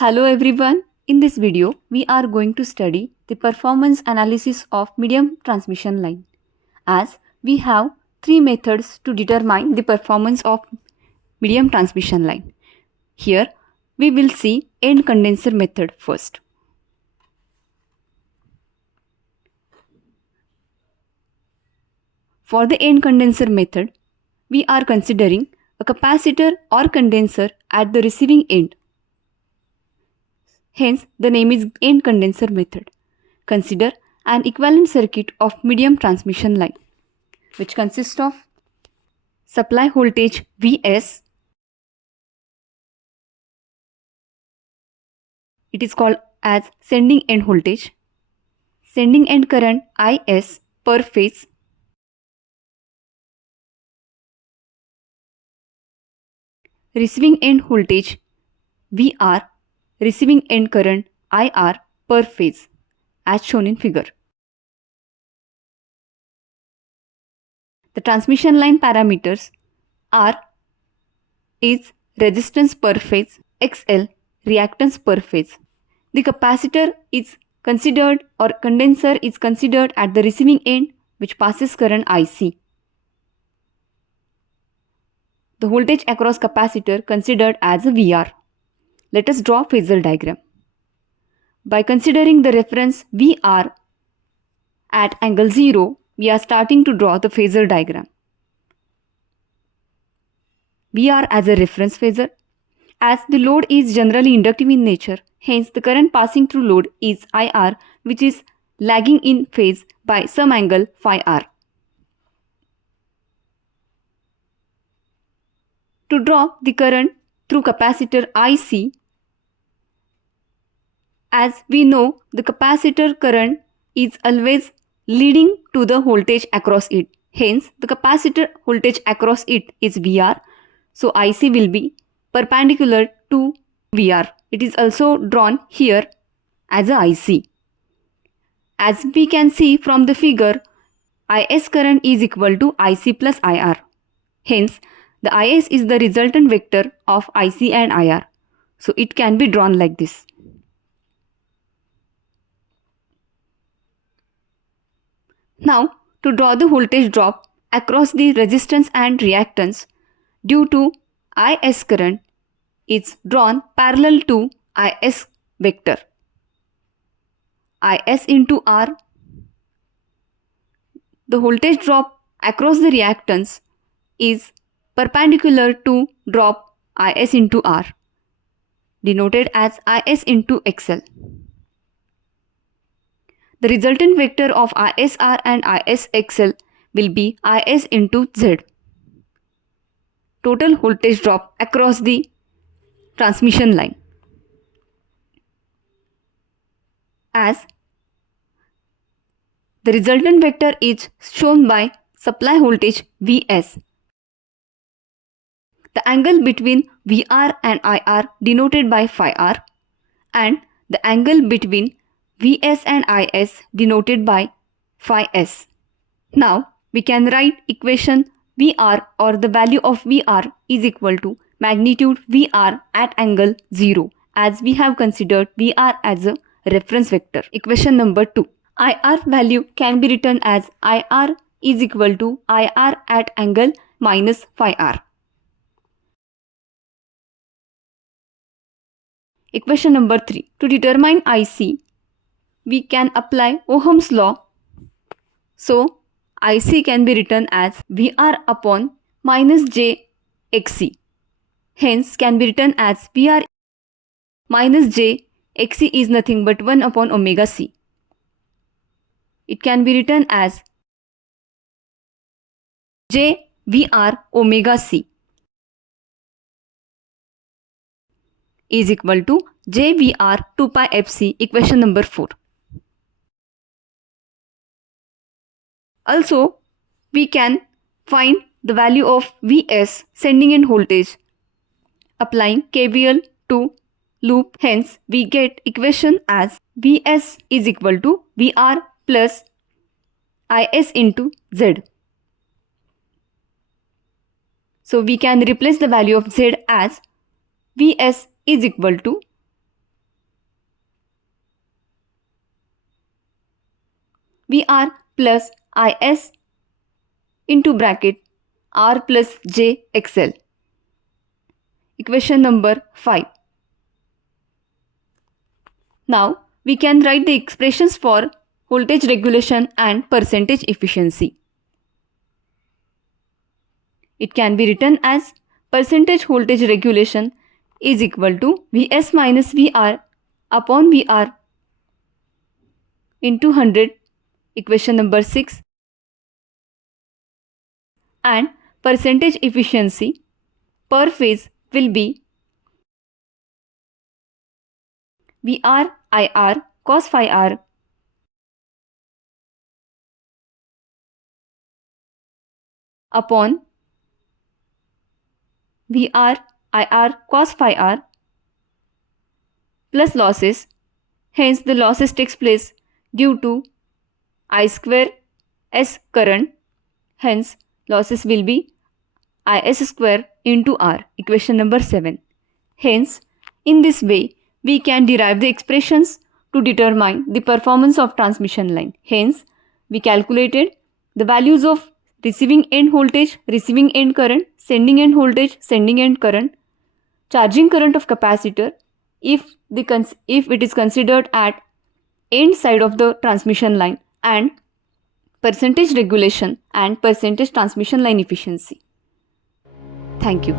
Hello everyone. In this video, we are going to study the performance analysis of medium transmission line. As we have three methods to determine the performance of medium transmission line. Here, we will see end condenser method first. For the end condenser method, we are considering a capacitor or condenser at the receiving end. Hence, the name is end condenser method. Consider an equivalent circuit of medium transmission line, which consists of supply voltage Vs. It is called as sending end voltage, sending end current Is per phase, receiving end voltage Vr, receiving end current Ir per phase, as shown in figure. The transmission line parameters R is resistance per phase, XL reactance per phase. The capacitor is considered or condenser is considered at the receiving end, which passes current IC. The voltage across capacitor considered as a VR. Let us draw phasor diagram. By considering the reference VR at angle 0, we are starting to draw the phasor diagram. VR as a reference phasor. As the load is generally inductive in nature, hence the current passing through load is IR, which is lagging in phase by some angle phi r. To draw the current through capacitor IC, as we know, the capacitor current is always leading to the voltage across it. Hence, the capacitor voltage across it is VR. So, IC will be perpendicular to VR. It is also drawn here as a IC. As we can see from the figure, IS current is equal to IC plus IR. Hence, the IS is the resultant vector of IC and IR. So, it can be drawn like this. Now, to draw the voltage drop across the resistance and reactance due to IS current is drawn parallel to IS vector. IS into R. The voltage drop across the reactance is perpendicular to drop IS into R, denoted as IS into XL. The resultant vector of ISR and ISXL will be IS into Z. Total voltage drop across the transmission line. As the resultant vector is shown by supply voltage Vs. The angle between VR and IR denoted by phi r, and the angle between Vs and Is denoted by phi s. Now we can write equation VR, or the value of VR is equal to magnitude VR at angle 0, as we have considered VR as a reference vector. Equation number 2. IR value can be written as IR is equal to IR at angle minus phi r. Equation number 3. To determine IC, we can apply Ohm's law. So, IC can be written as VR upon minus J XC. Hence, can be written as VR minus J XC is nothing but 1 upon omega C. It can be written as J VR omega C is equal to JVR 2 pi FC, equation number 4. Also, we can find the value of Vs, sending end voltage, applying KVL to loop. Hence, we get equation as Vs is equal to VR plus Is into Z. So, we can replace the value of Z as Vs is equal to VR plus IS into bracket R plus J XL. Equation number 5. Now we can write the expressions for voltage regulation and percentage efficiency. It can be written as percentage voltage regulation is equal to Vs minus Vr upon Vr into 100, equation number 6, and percentage efficiency per phase will be Vr IR cos phi r upon Vr IR cos phi r plus losses. Hence the losses takes place due to I square S current. Hence losses will be Is square into R. Equation number 7. Hence in this way we can derive the expressions to determine the performance of transmission line. Hence we calculated the values of receiving end voltage, receiving end current, sending end voltage, sending end current, charging current of capacitor if it is considered at end side of the transmission line, and percentage regulation and percentage transmission line efficiency. Thank you.